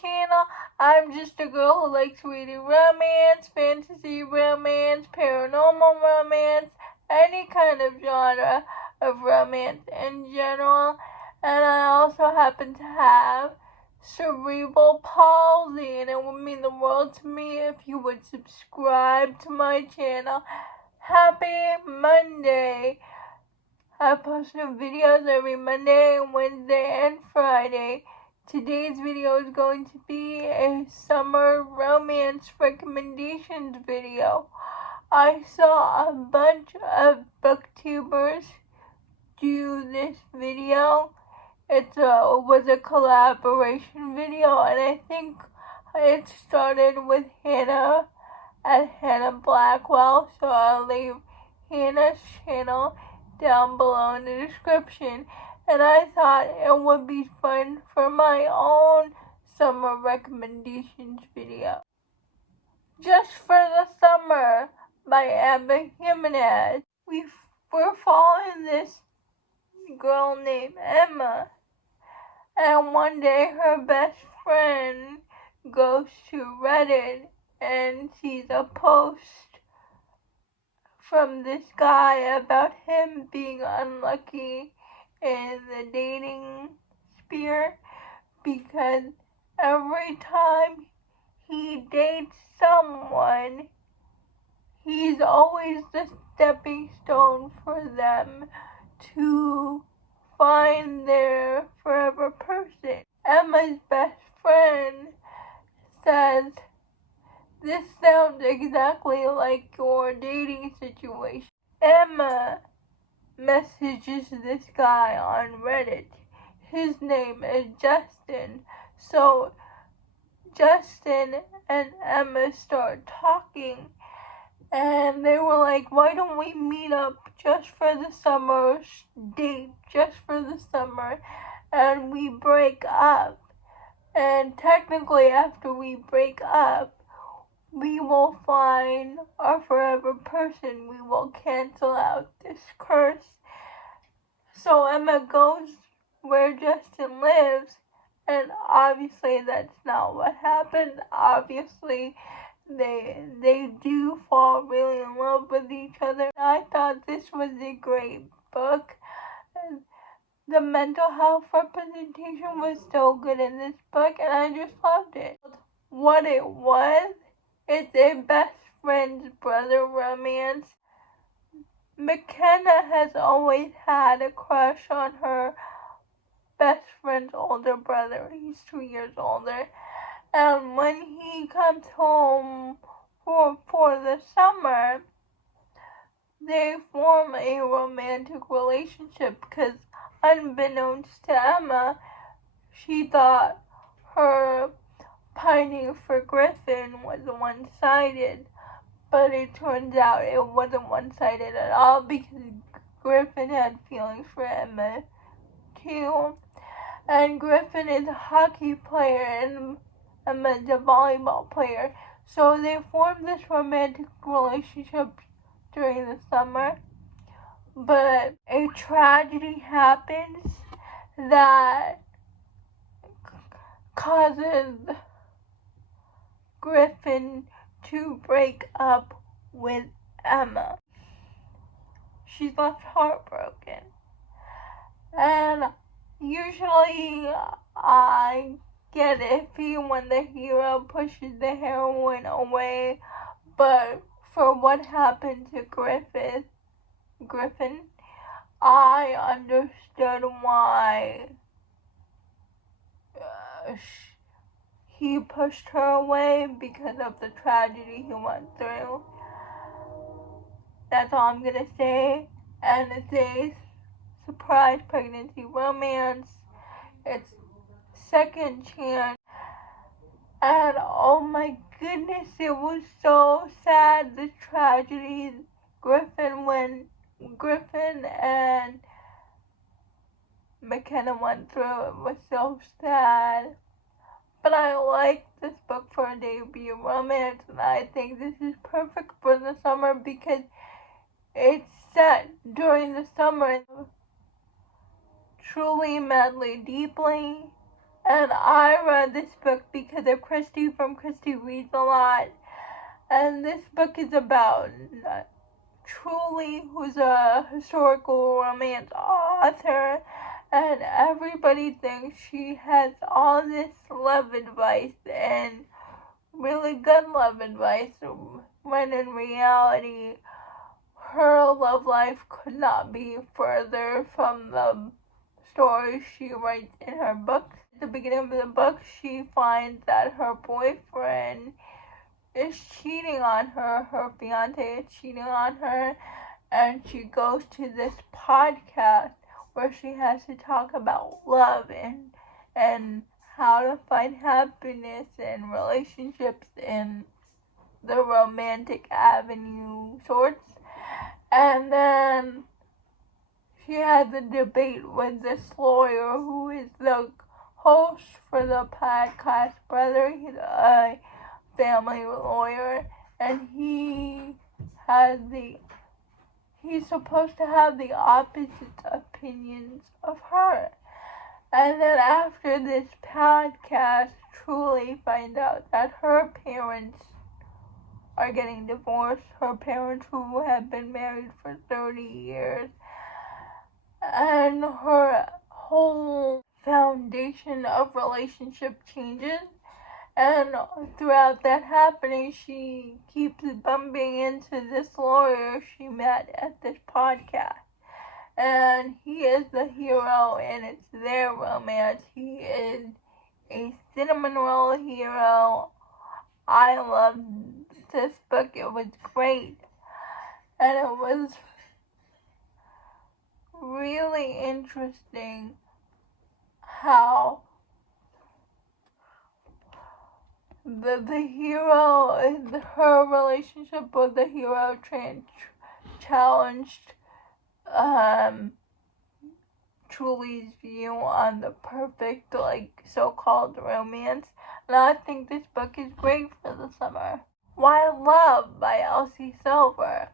channel. I'm just a girl who likes reading romance, fantasy romance, paranormal romance, any kind of genre of romance in general. And I also happen to have cerebral palsy, and it would mean the world to me if you would subscribe to my channel. Happy Monday! I post new videos every Monday, Wednesday, and Friday. Today's video is going to be a summer romance recommendations video. I saw a bunch of booktubers do this video. It was a collaboration video, and I think it started with Hannah at Hannah Blackwell, so I'll leave Hannah's channel down below in the description. And I thought it would be fun for my own summer recommendations video. Just for the Summer by Abba Jimenez. We're following this girl named Emma, and one day her best friend goes to Reddit and sees a post from this guy about him being unlucky in the dating sphere because every time he dates someone, he's always the stepping stone for them to find their forever person. Emma's best friend says, "This sounds exactly like your dating situation." Emma messages this guy on Reddit. His name is Justin. So Justin and Emma start talking, and they were like, "Why don't we meet up just for the summer, date just for the summer?" And we break up. And technically after we break up, we will find our forever person. We will cancel out this curse. So Emma goes where Justin lives, and obviously that's not what happened. Obviously they do fall really in love with each other. I thought this was a great book. The mental health representation was so good in this book, and I just loved it. What it was, it's a best friend's brother romance. McKenna has always had a crush on her best friend's older brother. He's 2 years older. And when he comes home for the summer, they form a romantic relationship because, unbeknownst to Emma, she thought her pining for Griffin was one-sided, but it turns out it wasn't one-sided at all because Griffin had feelings for Emma too. And Griffin is a hockey player and Emma's a volleyball player, so they formed this romantic relationship during the summer. But a tragedy happens that causes Griffin to break up with Emma. She's left heartbroken. And usually I get iffy when the hero pushes the heroine away, but for what happened to Griffin, I understood why he pushed her away because of the tragedy he went through. That's all I'm gonna say. And it's a surprise pregnancy romance. It's second chance. And oh my goodness, it was so sad, the tragedy when Griffin and McKenna went through. It was so sad. But I like this book for a debut romance, and I think this is perfect for the summer because it's set during the summer. Truly, madly, deeply. And I read this book because of Christy from Christy Reads a Lot. And this book is about Truly, who's a historical romance author, and everybody thinks she has all this love advice and really good love advice, when in reality her love life could not be further from the stories she writes in her books. At the beginning of the book, she finds that her boyfriend is cheating on her, her fiance is cheating on her, and she goes to this podcast where she has to talk about love and how to find happiness in relationships in the romantic avenue sorts. And then she has a debate with this lawyer who is the host for the podcast brother. He's a family lawyer, and he's supposed to have the opposite opinions of her. And then after this podcast, Truly finds out that her parents are getting divorced, her parents who have been married for 30 years, and her whole foundation of relationship changes. And throughout that happening, she keeps bumping into this lawyer she met at this podcast. And he is the hero, and it's their romance. He is a cinnamon roll hero. I loved this book. It was great. And it was really interesting how the hero, her relationship with the hero challenged Truly's view on the perfect, so-called romance. And I think this book is great for the summer. Why Love by Elsie Silver.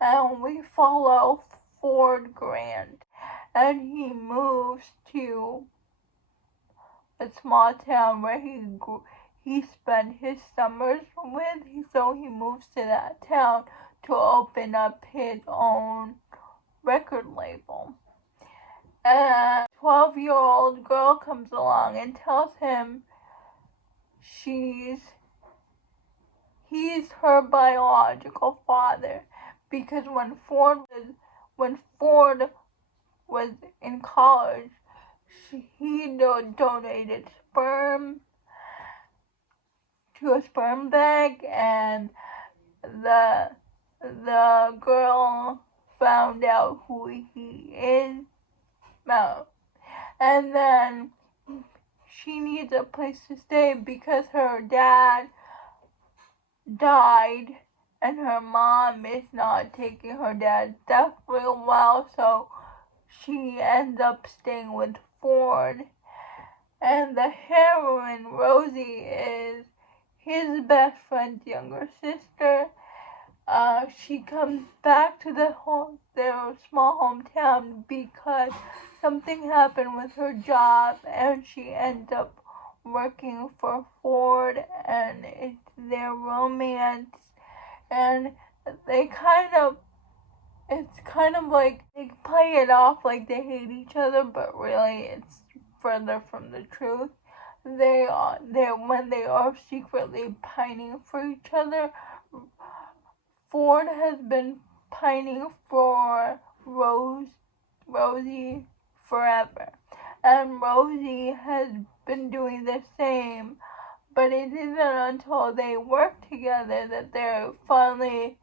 And we follow Ford Grant, and he moves to a small town where he spent his summers with, so he moves to that town to open up his own record label. And a 12-year-old girl comes along and tells him he's her biological father, because when Ford was in college, he donated sperm to a sperm bank, and the girl found out who he is. And then she needs a place to stay because her dad died, and her mom is not taking her dad's death real well, so she ends up staying with Ford. And the heroine, Rosie, is his best friend's younger sister. She comes back to their small hometown because something happened with her job, and she ends up working for Ford, and it's their romance, and it's kind of like they play it off like they hate each other, but really it's further from the truth. When they are secretly pining for each other. Ford has been pining for Rosie forever, and Rosie has been doing the same, but it isn't until they work together that they finally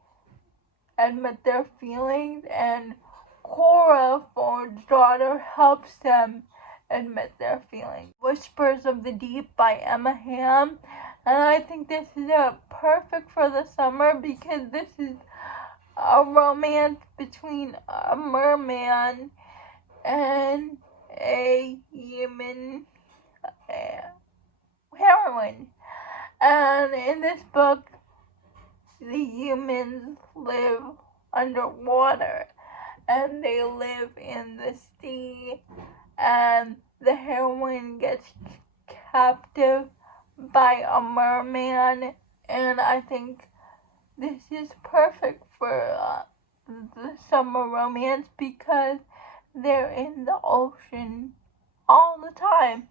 admit their feelings, and Cora, Ford's daughter, helps them admit their feelings. Whispers of the Deep by Emma Hamm. And I think this is perfect for the summer because this is a romance between a merman and a human heroine. And in this book, the humans live underwater, and they live in the sea, and the heroine gets captive by a merman, and I think this is perfect for the summer romance because they're in the ocean all the time,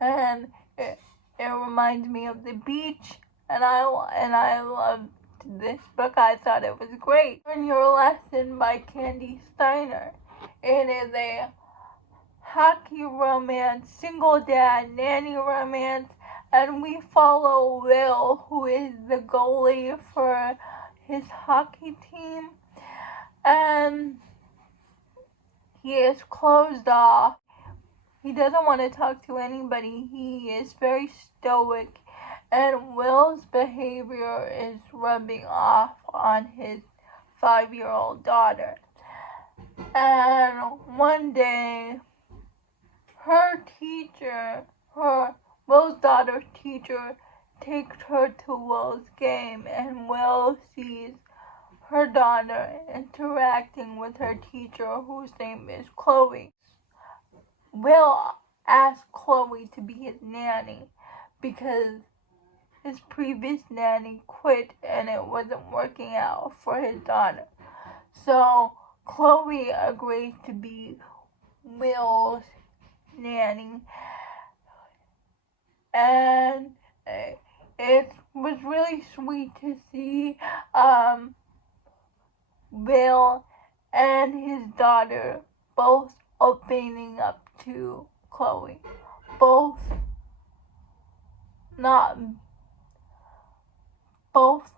and it reminds me of the beach, and I loved this book. I thought it was great. Learn Your Lesson by Candy Steiner. It is a hockey romance, single dad, nanny romance, and we follow Will, who is the goalie for his hockey team, and he is closed off. He doesn't want to talk to anybody. He is very stoic, and Will's behavior is rubbing off on his 5-year-old daughter. And one day, Will's daughter's teacher takes her to Will's game, and Will sees her daughter interacting with her teacher, whose name is Chloe. Will asks Chloe to be his nanny because his previous nanny quit and it wasn't working out for his daughter. So Chloe agrees to be Will's nanny, and it was really sweet to see Will and his daughter both opening up to Chloe, both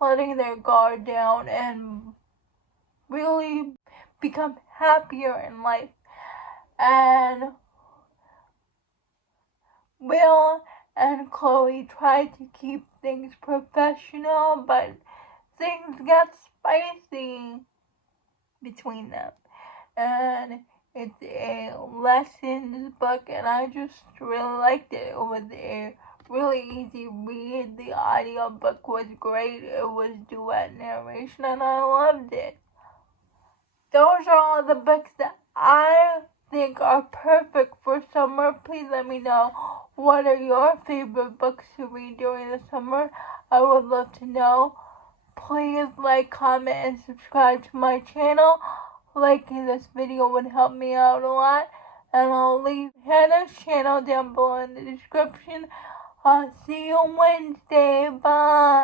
letting their guard down and really become happier in life. And Will and Chloe tried to keep things professional, but things got spicy between them. And it's a lessons book, and I just really liked it. It was a really easy read. The audiobook was great. It was duet narration, and I loved it. Those are all the books that I think are perfect for summer. Please let me know, what are your favorite books to read during the summer? I would love to know. Please like, comment, and subscribe to my channel. Liking this video would help me out a lot. And I'll leave Hannah's channel down below in the description. I'll see you Wednesday. Bye.